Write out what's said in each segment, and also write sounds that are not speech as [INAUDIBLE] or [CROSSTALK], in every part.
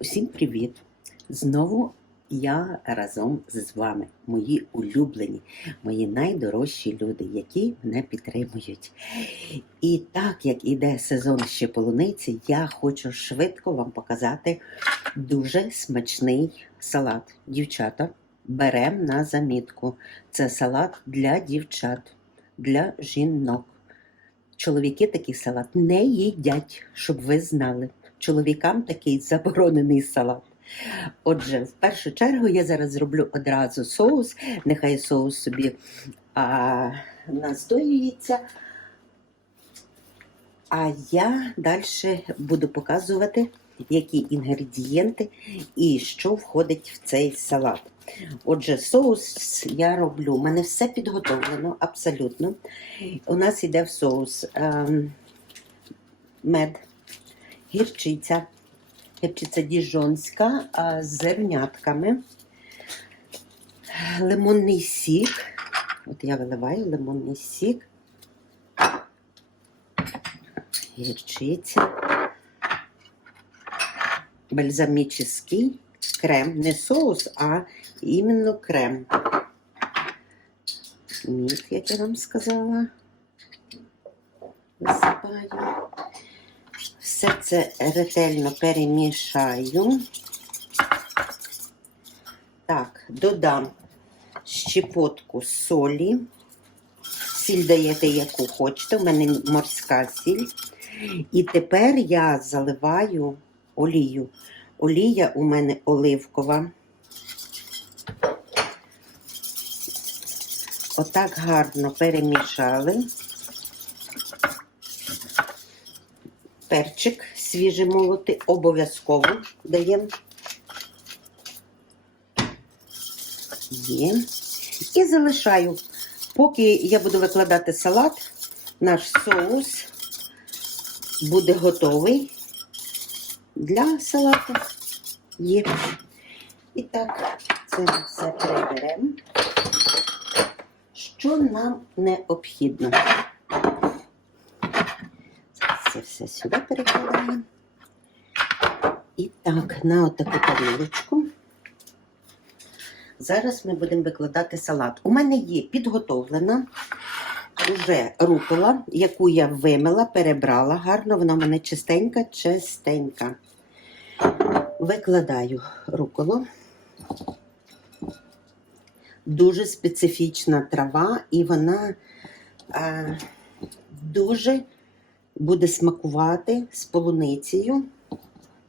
Усім привіт! Знову я разом з вами, мої улюблені, мої найдорожчі люди, які мене підтримують. І так як іде сезон ще полуниці, я хочу швидко вам показати дуже смачний салат. Дівчата, беремо на замітку. Це салат для дівчат, для жінок. Чоловіки такий салат не їдять, щоб ви знали. Чоловікам такий заборонений салат. Отже, в першу чергу я зараз зроблю одразу соус. Нехай соус собі а, настоюється. А я далі буду показувати, які інгредієнти і що входить в цей салат. Отже, соус я роблю. У мене все підготовлено абсолютно. У нас йде в соус ем, мед, гірчиця, гірчиця діжонська а, з зернятками, лимонний сік. От я виливаю лимонний сік, гірчиця, бальзамічний крем, не соус, а іменно крем. Мід, як я вам сказала, висипаю. Все це ретельно перемішаю. Так, додам щепотку солі. Сіль даєте, яку хочете. У мене морська сіль. І тепер я заливаю олію. Олія у мене оливкова. Отак гарно перемішали. Перчик свіжий молотий обов'язково даємо. Є. І залишаю. Поки я буду викладати салат, наш соус буде готовий для салату. Є. І так, це все переберемо. Що нам необхідно? Все сюди перекладаємо. І так, на отаку тарілочку. Зараз ми будемо викладати салат. У мене є підготовлена вже рукола, яку я вимила, перебрала гарно. Вона в мене чистенька, чистенька. Викладаю руколу. Дуже специфічна трава, і вона а, дуже буде смакувати з полуницею,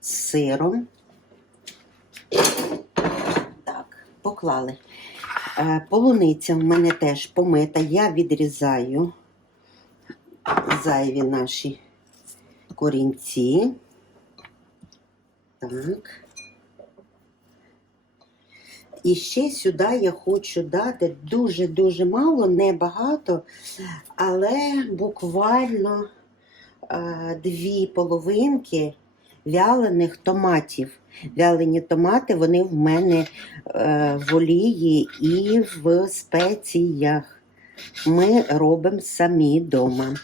з сиром. Так, поклали. Е, Полуниця в мене теж помита. Я відрізаю зайві наші корінці. Так. І ще сюди я хочу дати дуже-дуже мало, небагато, але буквально дві половинки вялених томатів. Вялені томати вони в мене е, в олії і в спеціях. Ми робимо самі вдома.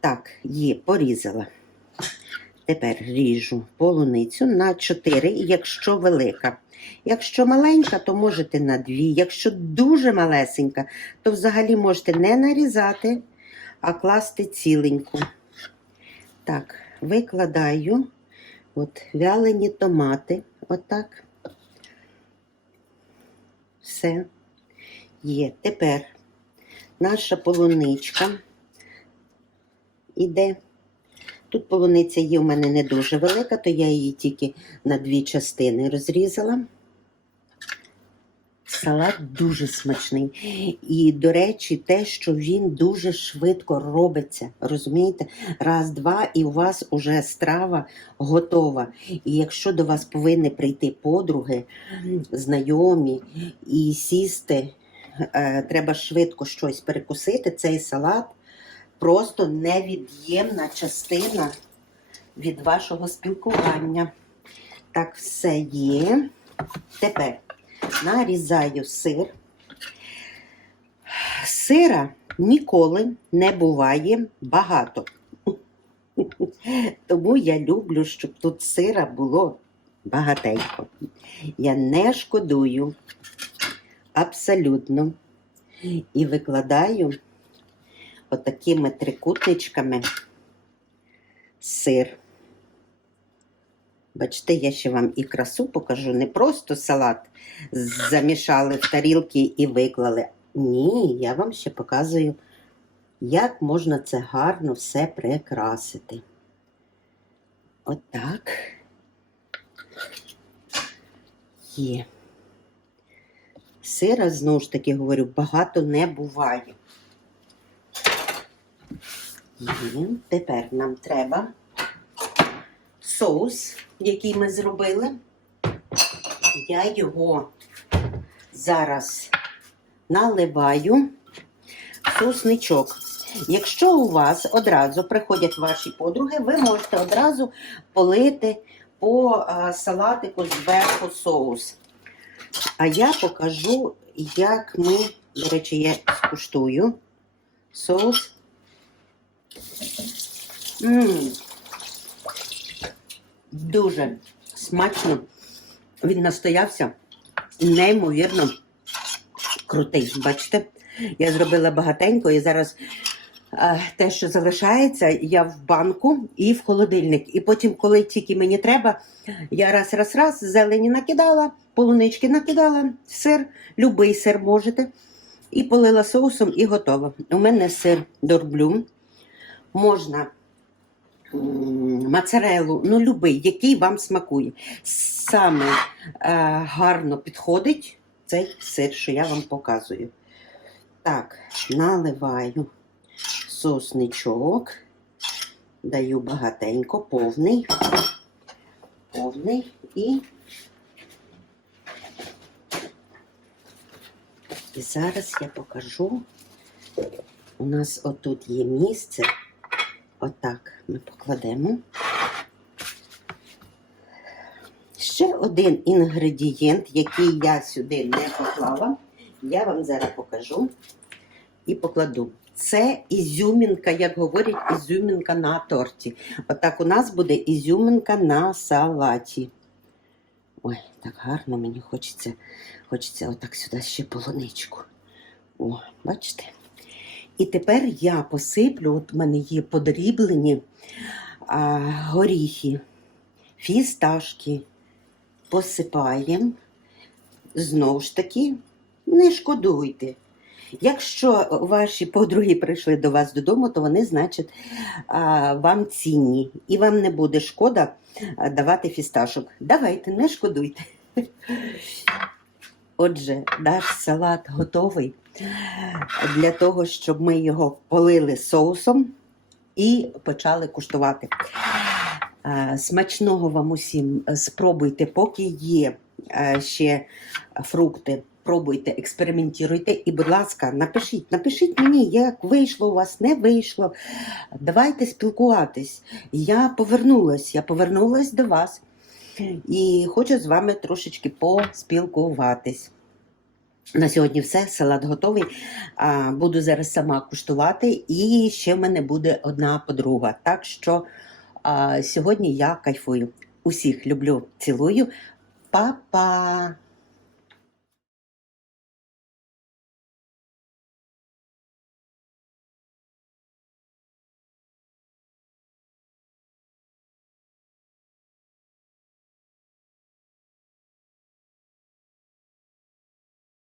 Так, є, порізала. Тепер ріжу полуницю на 4, якщо велика. Якщо маленька, то можете на 2. Якщо дуже малесенька, то взагалі можете не нарізати, а класти ціленьку. Так, викладаю от вялені томати. Отак. Все. Є. Тепер наша полуничка іде. Тут полуниця є у мене не дуже велика, то я її тільки на дві частини розрізала. Салат дуже смачний. І, до речі, те, що він дуже швидко робиться. Розумієте? Раз, два, і у вас уже страва готова. І якщо до вас повинні прийти подруги, знайомі і сісти, е, треба швидко щось перекусити, цей салат просто невід'ємна частина від вашого спілкування. Так, все є. Тепер нарізаю сир. Сира ніколи не буває багато. [LAUGHS] Тому я люблю, щоб тут сира було багатенько. Я не шкодую абсолютно. І викладаю отакими трикутничками сир. Бачите, я ще вам і красу покажу. Не просто салат замішали в тарілки і виклали. Ні, я вам ще показую, як можна це гарно все прикрасити. Отак. Є. Сира, знову ж таки говорю, багато не буває. І тепер нам треба соус, який ми зробили. Я його зараз наливаю в соусничок. Якщо у вас одразу приходять ваші подруги, ви можете одразу полити по салатику зверху соус. А я покажу, як ми, до речі, я скуштую соус. М, Дуже смачно. Він настоявся неймовірно крутий. Бачите? Я зробила багатенько і зараз е, те, що залишається, я в банку і в холодильник. І потім, коли тільки мені треба, я раз, раз, раз зелені накидала, полунички накидала, сир, любий сир можете. І полила соусом, і готово. У мене сир дорблю. Можна моцарелу, ну любий, який вам смакує. Саме е, гарно підходить цей сир, що я вам показую. Так, наливаю сосничок, даю багатенько, повний, повний і. І зараз я покажу. У нас отут є місце. Отак ми покладемо. Ще один інгредієнт, який я сюди не поклала, я вам зараз покажу і покладу. Це ізюмінка, як говорять, ізюмінка на торті. Отак у нас буде ізюмінка на салаті. Ой, так гарно мені хочеться, хочеться отак сюди ще полуничку. О, бачите? І тепер я посиплю, от у мене є подріблені а, горіхи, фісташки. Посипаємо. Знову ж таки, не шкодуйте. Якщо ваші подруги прийшли до вас додому, то вони, значить, вам цінні. І вам не буде шкода давати фісташок. Давайте, не шкодуйте. Отже, наш салат готовий для того, щоб ми його полили соусом і почали куштувати. Смачного вам усім спробуйте, поки є ще фрукти. Пробуйте, експериментуйте і, будь ласка, напишіть, напишіть мені, як вийшло у вас, не вийшло. Давайте спілкуватись. Я повернулась, я повернулась до вас і хочу з вами трошечки поспілкуватись. На сьогодні все, салат готовий. Буду зараз сама куштувати, і ще в мене буде одна подруга. Так що сьогодні я кайфую. Усіх люблю, цілую. Па-па!